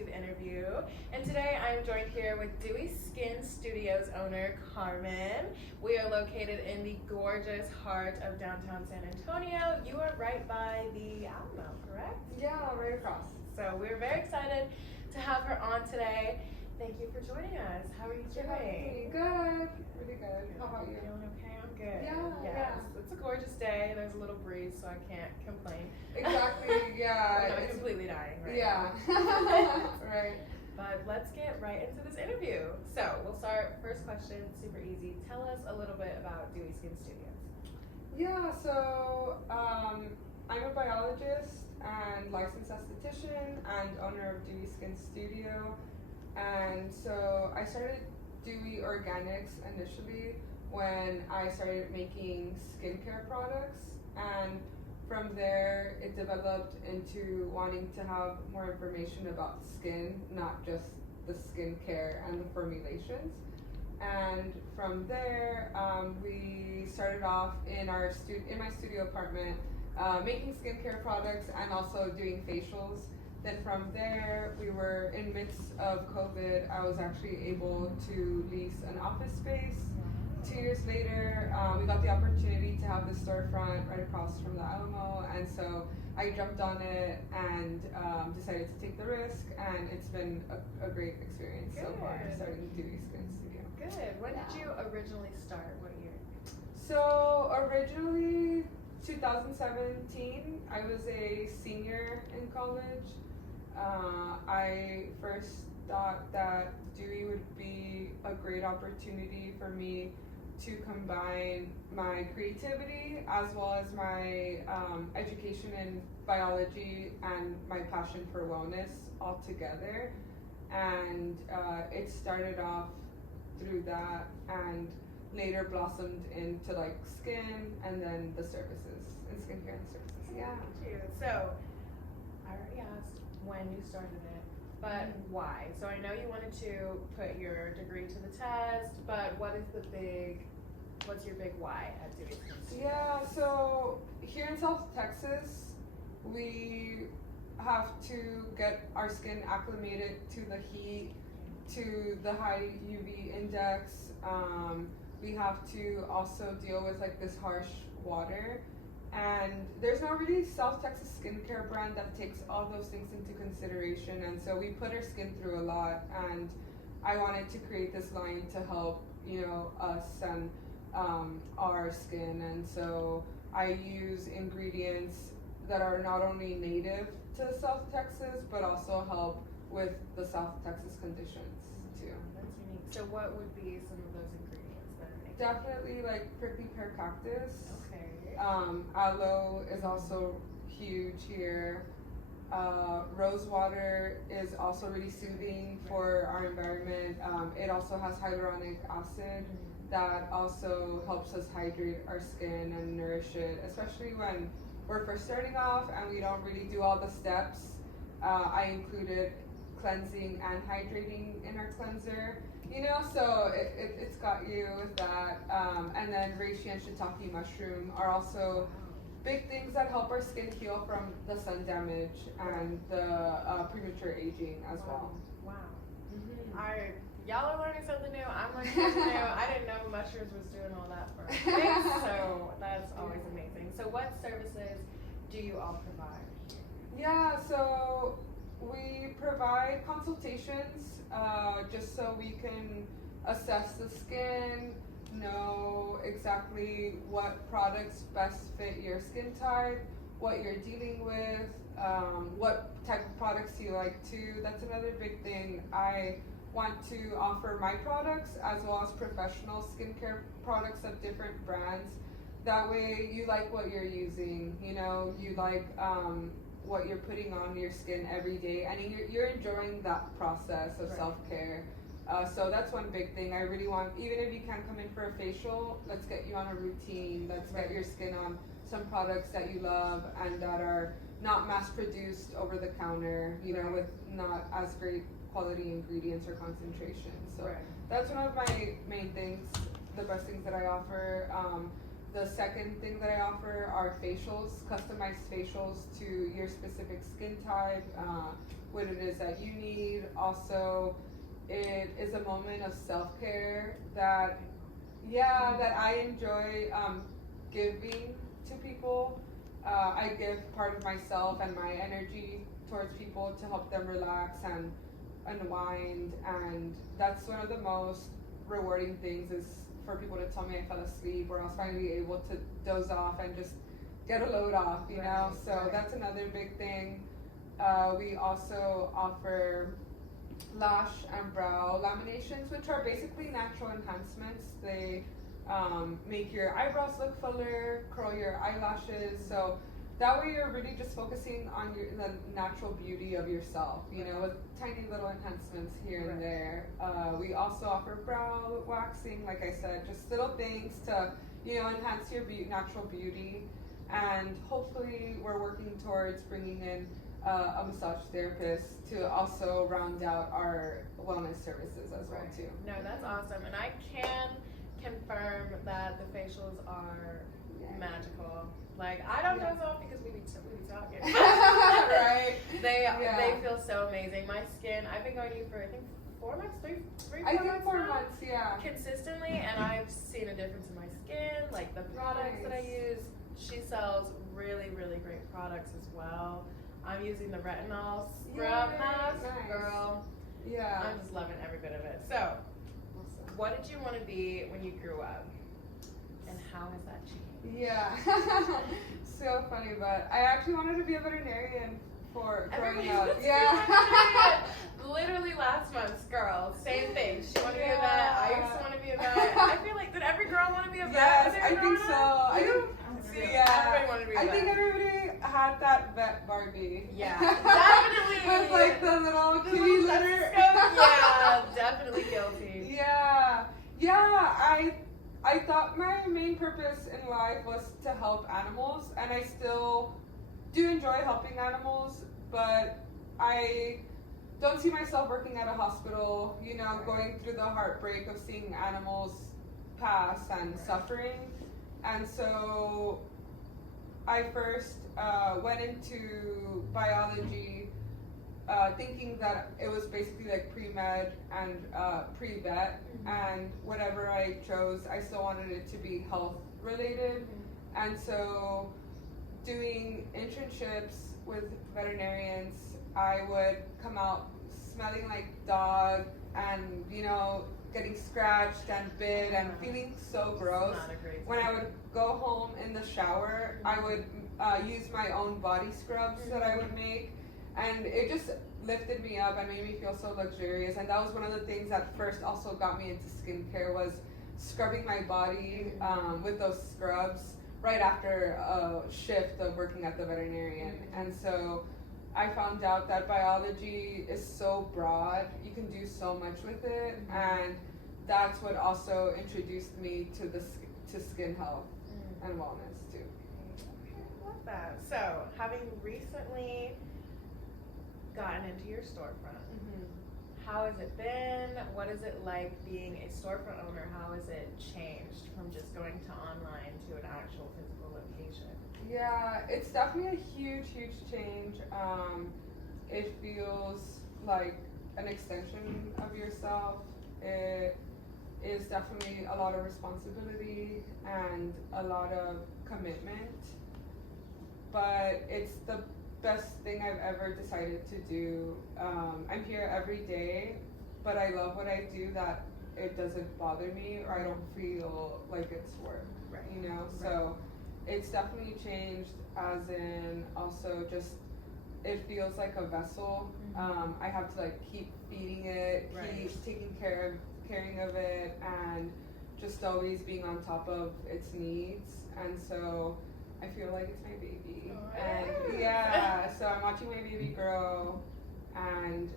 to the interview. And today I'm joined here with Dewy Skin Studio's owner, Carmen. We are located in the gorgeous heart of downtown San Antonio. You are right by the Alamo, correct? Yeah, right across. So we're very excited to have her on today. Thank you for joining us. How are you doing? Pretty good. Pretty good. How about you? Feeling okay? I'm good. Yeah. It's a gorgeous day. There's a little breeze, so I can't complain. Exactly. Yeah. We're not completely dying, right? Yeah. Right. But let's get right into this interview. So we'll start. First question, super easy. Tell us a little bit about Dewy Skin Studios. Yeah. So I'm a biologist and licensed esthetician and owner of Dewy Skin Studio. And so I started Dewy Organics initially when I started making skincare products, and from there it developed into wanting to have more information about skin, not just the skincare and the formulations. And from there, we started off in my studio apartment making skincare products and also doing facials. Then from there, we were in midst of COVID. I was actually able to lease an office space. 2 years later, we got the opportunity to have the storefront right across from the Alamo, and so I jumped on it and decided to take the risk, and it's been a great experience so far starting Dewy Skin Studio. Good. When did you originally start? What year? So originally 2017, I was a senior in college. I first thought that Dewy would be a great opportunity for me to combine my creativity as well as my education in biology and my passion for wellness all together. And it started off through that and later blossomed into like skin and then the services and skincare and services. Yeah. Thank you. So I already asked when you started it, but why? So I know you wanted to put your degree to the test, but what's your big why at Dewy Skin Studio? Yeah, so here in South Texas, we have to get our skin acclimated to the heat, to the high UV index. We have to also deal with like this harsh water. And there's not really South Texas skincare brand that takes all those things into consideration, and so we put our skin through a lot, and I wanted to create this line to help, us and our skin. And so I use ingredients that are not only native to South Texas, but also help with the South Texas conditions too. That's unique. So what would be some of those ingredients that are making? Definitely like prickly pear cactus. Okay. Aloe is also huge here. Rose water is also really soothing for our environment. It also has hyaluronic acid that also helps us hydrate our skin and nourish it, especially when we're first starting off and we don't really do all the steps. I included cleansing and hydrating in our cleanser. So it's got you with that. And then reishi and shiitake mushroom are also big things that help our skin heal from the sun damage and the premature aging as well. Wow. Mm-hmm. Y'all are learning something new. I'm learning something new. I didn't know mushrooms was doing all that for us. So that's always amazing. So what services do you all provide? Yeah, so we provide consultations just so we can assess the skin, know exactly what products best fit your skin type, what you're dealing with, what type of products you like too. That's another big thing. I want to offer my products as well as professional skincare products of different brands. That way you like what you're using, you like what you're putting on your skin every day, and you're enjoying that process of self-care. So that's one big thing. I really want, even if you can't come in for a facial, let's get you on a routine. Let's get your skin on some products that you love and that are not mass-produced over the counter, with not as great quality ingredients or concentrations. So that's one of my main things, the best things that I offer. The second thing that I offer are facials, customized facials to your specific skin type. what it is that you need. Also, it is a moment of self-care that I enjoy giving to people. I give part of myself and my energy towards people to help them relax and unwind, and that's one of the most rewarding things, is for people to tell me I fell asleep, or I was finally able to doze off and just get a load off, you know? So that's another big thing. We also offer lash and brow laminations, which are basically natural enhancements. They make your eyebrows look fuller, curl your eyelashes, so that way you're really just focusing on the natural beauty of yourself, you know, with tiny little enhancements here and there. We also offer brow waxing, like I said, just little things to, you know, enhance your natural beauty. And hopefully we're working towards bringing in a massage therapist to also round out our wellness services as well too. No, that's awesome, and I can confirm that the facials are magical. Like, I don't know off because we be talking. Right. They feel so amazing. My skin, I've been going to you for I think 4 months, three, I 4 think months 4 now, months, yeah. consistently, and I've seen a difference in my skin. Like the products that I use, she sells really, really great products as well. I'm using the retinol scrub mask, girl. Yeah. I'm just loving every bit of it. So, what did you want to be when you grew up, and how has that changed? Yeah, so funny, but I actually wanted to be a veterinarian for growing up. Yeah. Literally last month's girl, same thing. She wanted to be a vet. I used to want to be a vet. I feel like, did every girl want to be a vet? Yes, I think so. Everybody wanted to be a vet. I think everybody had that vet Barbie. Yeah, definitely. With like the little kitty litter. Yeah, definitely guilty. Yeah, I thought my main purpose in life was to help animals, and I still do enjoy helping animals, but I don't see myself working at a hospital, you know, going through the heartbreak of seeing animals pass and suffering. And so I first went into biology thinking that it was basically like pre-med and pre-vet, and whatever I chose, I still wanted it to be health related. And so doing internships with veterinarians, I would come out smelling like dog and, you know, getting scratched and bit and feeling so gross. When I would go home in the shower, I would use my own body scrubs that I would make, and it just lifted me up and made me feel so luxurious. And that was one of the things that first also got me into skincare, was scrubbing my body with those scrubs right after a shift of working at the veterinarian. And so I found out that biology is so broad, you can do so much with it, and that's what also introduced me to skin health and wellness too. I love that. So, having recently gotten into your storefront, how has it been? What is it like being a storefront owner? How has it changed from just going to online to an actual physical location? Yeah, it's definitely a huge change. It feels like an extension of yourself. It is definitely a lot of responsibility and a lot of commitment, but it's the best thing I've ever decided to do. I'm here every day, but I love what I do, that it doesn't bother me, or I don't feel like it's work, you know? So it's definitely changed, as in also just, it feels like a vessel. I have to like keep feeding it, keep taking caring of it, and just always being on top of its needs. And so I feel like it's my baby. And so I'm watching my baby grow, and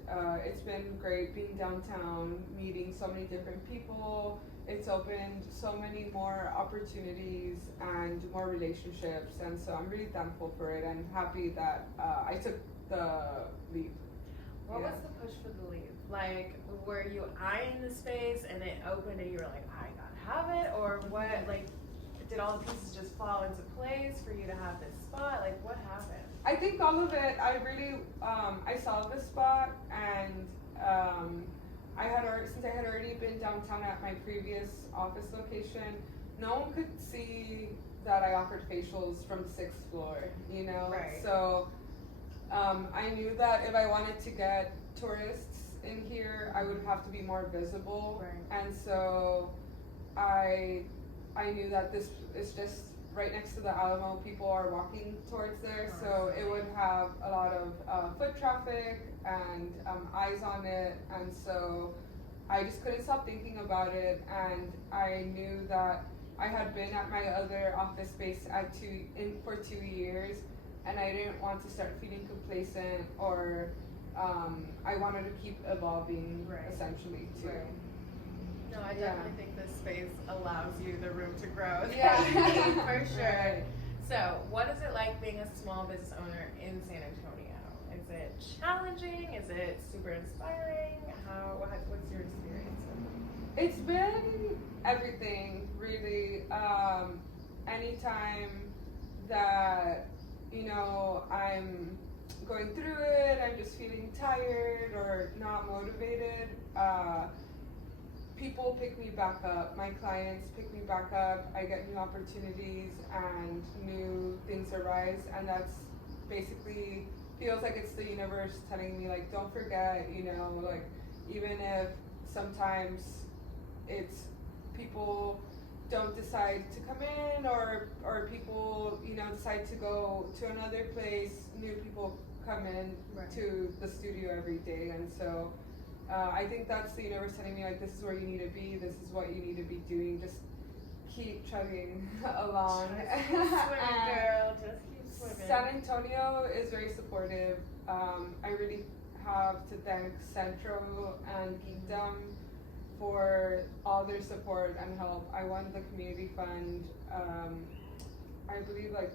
it's been great being downtown, meeting so many different people. It's opened so many more opportunities and more relationships, and so I'm really thankful for it, and happy that I took the leap. What was the push for the leap? Like, were you eyeing the space and it opened and you were like, I gotta have it? Or what, like, did all the pieces just fall into place for you to have this spot? Like, what happened? I think all of it, I really, I saw this spot, and since I had already been downtown at my previous office location, no one could see that I offered facials from the 6th floor, you know? Right. So I knew that if I wanted to get tourists in here, I would have to be more visible. Right. And so I knew that this is just right next to the Alamo. People are walking towards there, so it would have a lot of foot traffic and eyes on it, and so I just couldn't stop thinking about it. And I knew that I had been at my other office space for 2 years, and I didn't want to start feeling complacent, or I wanted to keep evolving, Right. essentially, too. Right. No, I Yeah. definitely think this space allows you the room to grow. Yeah. For sure. Right. So, what is it like being a small business owner in San Antonio? Is it challenging? Is it super inspiring? What's your experience with it? It's been everything, really. Anytime that, I'm going through it, I'm just feeling tired or not motivated, people pick me back up. My clients pick me back up. I get new opportunities and new things arise, and that's basically feels like it's the universe telling me, like, don't forget, like, even if sometimes it's people don't decide to come in, or people decide to go to another place, new people come in Right. to the studio every day. And so I think that's the universe telling me, like, this is where you need to be, this is what you need to be doing, just keep chugging along. Just keep swimming, girl. Just keep swimming. San Antonio is very supportive. I really have to thank Centro and Geekdom for all their support and help. I won the community fund, I believe, like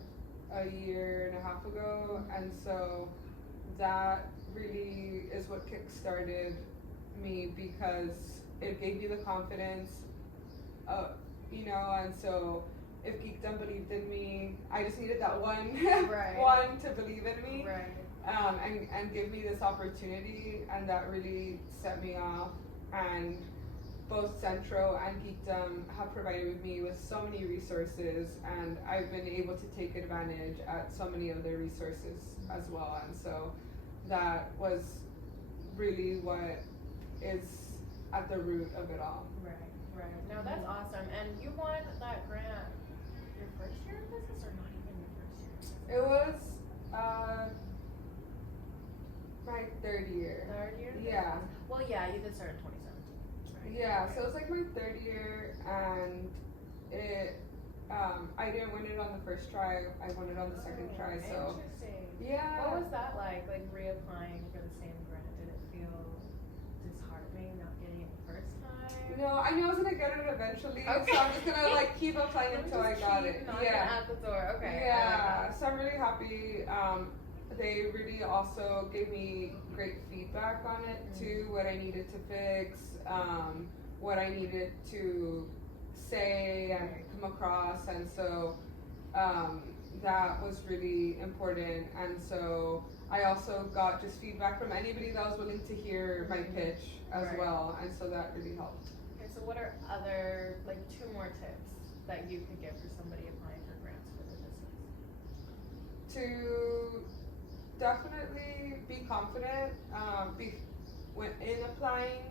a year and a half ago, and so that really is what kick-started me, because it gave me the confidence, and so if Geekdom believed in me, I just needed that one Right. one to believe in me. Right. And give me this opportunity, and that really set me off. And both Centro and Geekdom have provided me with so many resources, and I've been able to take advantage at so many of their resources as well. And so that was really what is at the root of it all. Right. Right. No, that's awesome. And you won that grant your first year in business, or not even your first year? It was my 3rd year. 3rd year? Yeah. Well, yeah, you did start in 2017, right? Yeah, so it was like my 3rd year, and it I didn't win it on the first try. I won it on the second try. So Interesting. yeah. What was that like reapplying for the same grant? Did it feel disheartening not getting it the first time? No, I knew I was gonna get it eventually, Okay. so I'm just gonna keep applying until I got it. Yeah. At the door. Okay. Yeah. So I'm really happy. They really also gave me great feedback on it too. What I needed to fix, what I needed to say and come across, and so that was really important. And so I also got just feedback from anybody that was willing to hear my pitch as Right. well, and so that really helped. Okay, so what are other 2 more tips that you could give for somebody applying for grants for their business? To definitely be confident, when in applying,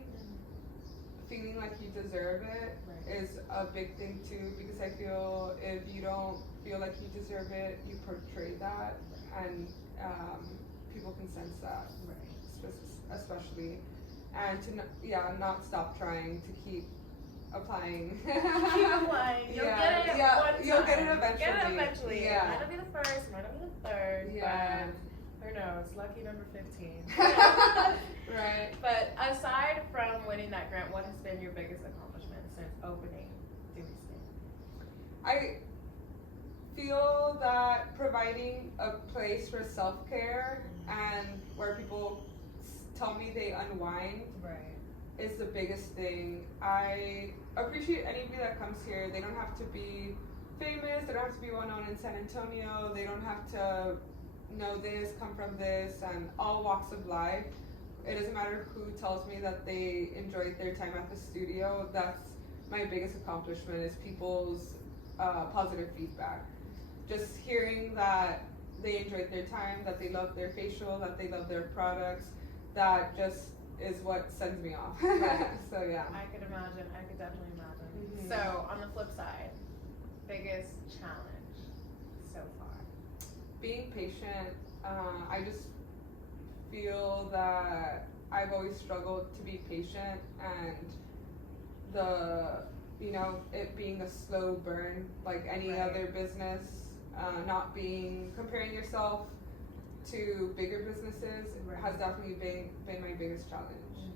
feeling like you deserve it Right. is a big thing too, because I feel if you don't feel like you deserve it, you portray that, and people can sense that, Right. especially, and to not stop trying, to keep applying. Keep applying. You'll get it one time. You'll get it eventually. Get it eventually. Yeah. It might not be the first, it might not be the 3rd, Yeah. but who knows? Lucky number 15. Right. But aside from winning that grant, what has been your biggest accomplishment since opening Dewy Skin? I feel that providing a place for self-care and where people tell me they unwind Right. is the biggest thing. I appreciate anybody that comes here. They don't have to be famous, they don't have to be well known in San Antonio, they don't have to know this, come from this, and all walks of life. It doesn't matter who tells me that they enjoyed their time at the studio. That's my biggest accomplishment, is people's positive feedback. Just hearing that they enjoyed their time, that they love their facial, that they love their products, that just is what sends me off. So yeah. I could definitely imagine. Mm-hmm. So on the flip side, biggest challenge so far? Being patient. I just feel that I've always struggled to be patient, and it being a slow burn like any Right. other business, not comparing yourself to bigger businesses Right. has definitely been my biggest challenge.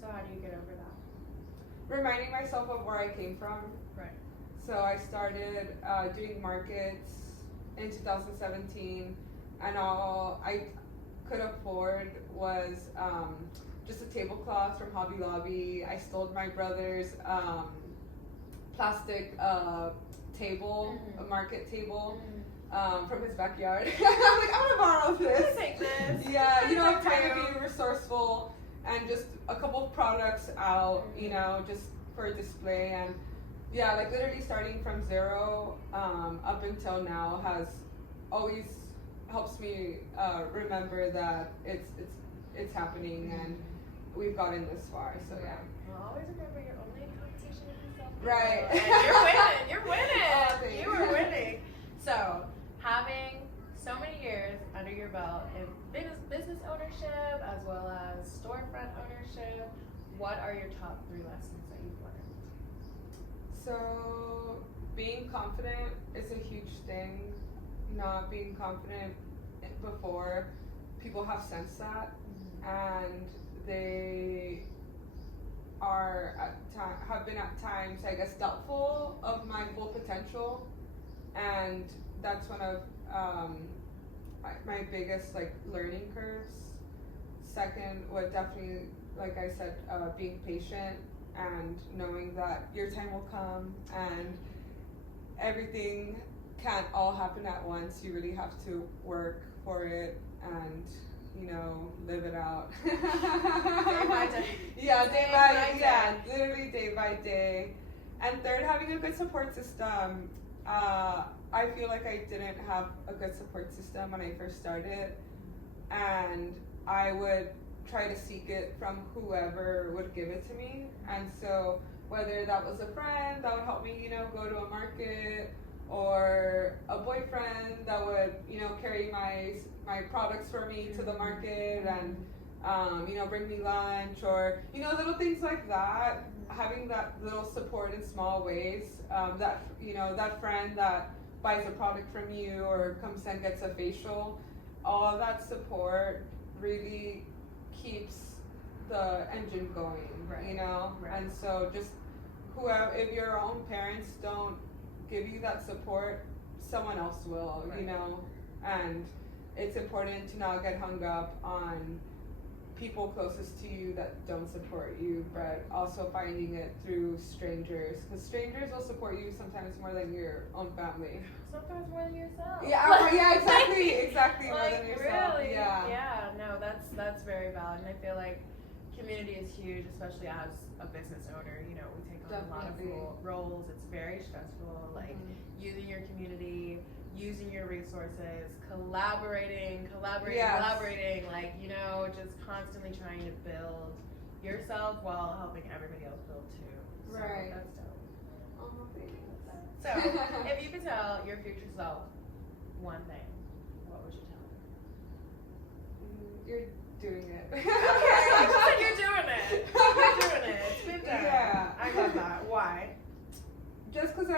So how do you get over that? Reminding myself of where I came from. Right. So I started doing markets in 2017, and all I could afford was just a tablecloth from Hobby Lobby. I stole my brother's plastic table, Mhm. a market table, Mm. from his backyard. I'm like, I'm gonna borrow this. Take this. Yeah, I'm Take trying to two. be resourceful, and just a couple of products out, just for display. And yeah, like literally starting from zero up until now has always helps me remember that it's happening, and we've gotten this far. So yeah. Well, always remember you're only in competition with yourself. Right. And you're winning. You're winning. Oh, thanks. You are winning. So, having so many years under your belt in business ownership as well as storefront ownership, what are your top 3 lessons that you've learned? So being confident is a huge thing. Not being confident before people have sensed that, and they have been at times, I guess, doubtful of my full potential, and that's one of my biggest learning curves. Second would definitely, like I said, being patient and knowing that your time will come, and everything can't all happen at once. You really have to work for it and live it out. Day by day. Yeah, Day literally day by day. And third, having a good support system. I feel like I didn't have a good support system when I first started, and I would try to seek it from whoever would give it to me. And so whether that was a friend that would help me, go to a market, or a boyfriend that would, carry my products for me to the market, and bring me lunch, or little things like that. Having that little support in small ways, that friend that buys a product from you or comes and gets a facial, all of that support really keeps the engine going, Right. Right. And so just if your own parents don't give you that support, someone else will, Right. And it's important to not get hung up on people closest to you that don't support you, but also finding it through strangers, because strangers will support you sometimes more than your own family. Sometimes more than yourself. Yeah, exactly, more than yourself. Really? Yeah. No, that's very valid, and I feel like community is huge, especially as a business owner. We take on a lot of Definitely. roles. It's very stressful, using your community, using your resources, collaborating, Yes. just constantly trying to build yourself while helping everybody else build too. So Right. That's dope. Oh, thanks. So, if you could tell your future self one thing, what would you tell her? You're doing it. Okay, you just said you're doing it. You're doing it. It's been done. Yeah. I love that. Why? Just because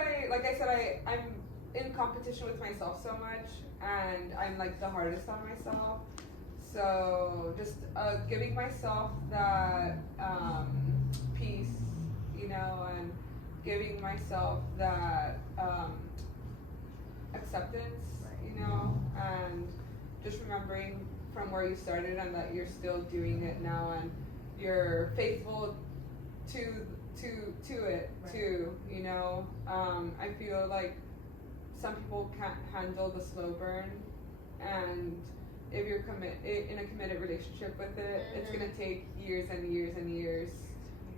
I'm in competition with myself so much, and I'm the hardest on myself. So just giving myself that peace, and giving myself that acceptance, and just remembering from where you started, and that you're still doing it now, and you're faithful to it Right. too. I feel like some people can't handle the slow burn, and if you're in a committed relationship with it, it's gonna take years and years and years,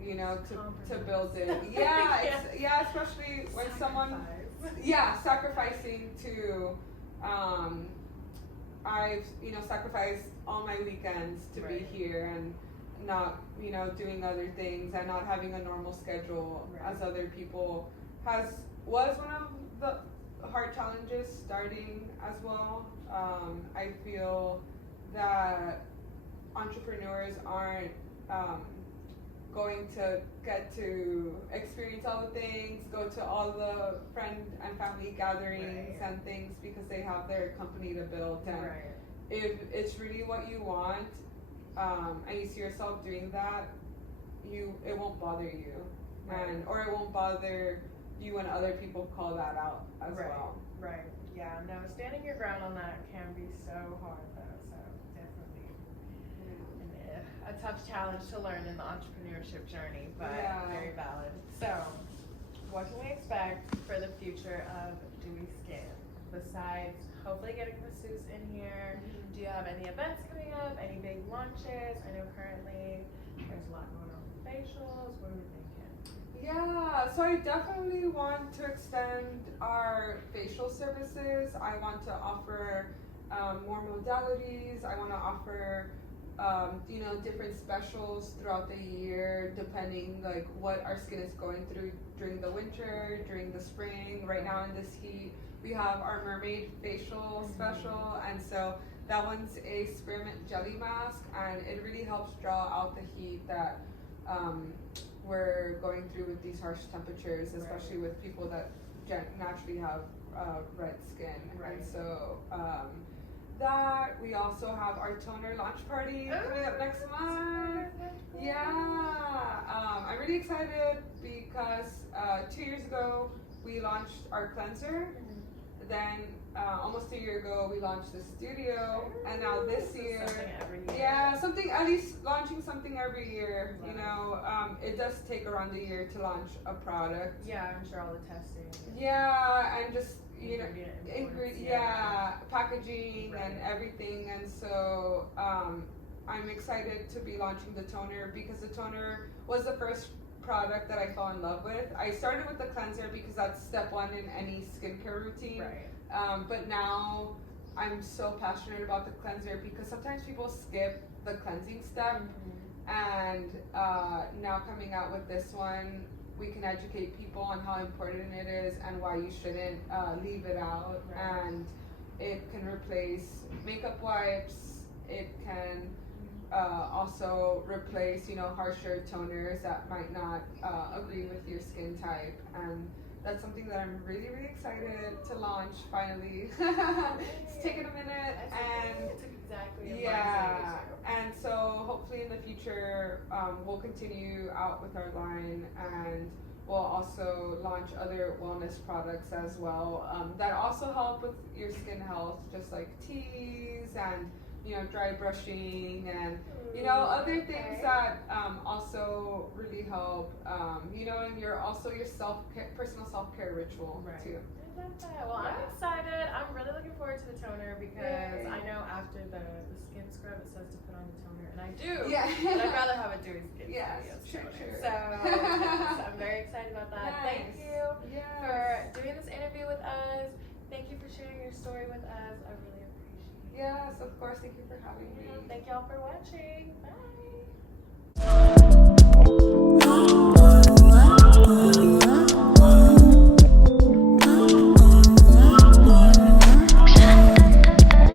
you know, to build it. Yeah, especially when someone, sacrificing to, I've, you know, sacrificed all my weekends to be here and not, you know, doing other things and not having a normal schedule as other people was one of the hard challenges starting as well. I feel that entrepreneurs aren't going to get to experience all the things, go to all the friend and family gatherings and things because they have their company to build. And if it's really what you want, and you see yourself doing that, it won't bother you, or it won't bother you when other people call that out as well. Right. Yeah. No, standing your ground on that can be so hard though. So definitely a tough challenge to learn in the entrepreneurship journey, but very valid. So, what can we expect for the future of Dewy Skin besides hopefully getting masseuse in here? Do you have any events coming up? Any big launches? I know currently there's a lot going on with facials. What are we thinking? Yeah, so I definitely want to extend our facial services. I want to offer more modalities. I want to offer you know, different specials throughout the year, depending like what our skin is going through during the winter, during the spring. Right now in this heat, we have our mermaid facial special, and so that one's a spearmint jelly mask, and it really helps draw out the heat that we're going through with these harsh temperatures, especially with people that naturally have red skin. And so that we also have our toner launch party coming up next month. I'm really excited because 2 years ago we launched our cleanser. Then almost a year ago we launched the studio, and now this year, at least launching something every year. You know, it does take around a year to launch a product. Yeah, I'm sure all the testing. And just packaging and everything, and so I'm excited to be launching the toner because the toner was the first product that I fell in love with. I started with the cleanser because that's step one in any skincare routine. But now I'm so passionate about the cleanser because sometimes people skip the cleansing step. And now coming out with this one, we can educate people on how important it is and why you shouldn't leave it out. And it can replace makeup wipes. It can also replace, you know, harsher toners that might not agree with your skin type. And that's something that I'm really, really excited to launch finally. It's taken a minute, and and so hopefully in the future we'll continue out with our line, and we'll also launch other wellness products as well that also help with your skin health, just like teas and, you know, dry brushing and, you know, other things that also really help, you know, and your personal self-care ritual too. I love that. Well, I'm excited. I'm really looking forward to the toner because I know after the skin scrub it says to put on the toner, and I do. But I'd rather have a Dewy Skin Studio toner. So I'm very excited about that. Thank you for doing this interview with us. Thank you for sharing your story with us. I really appreciate it. Yes, of course. Thank you for having me. Thank y'all for watching. Bye.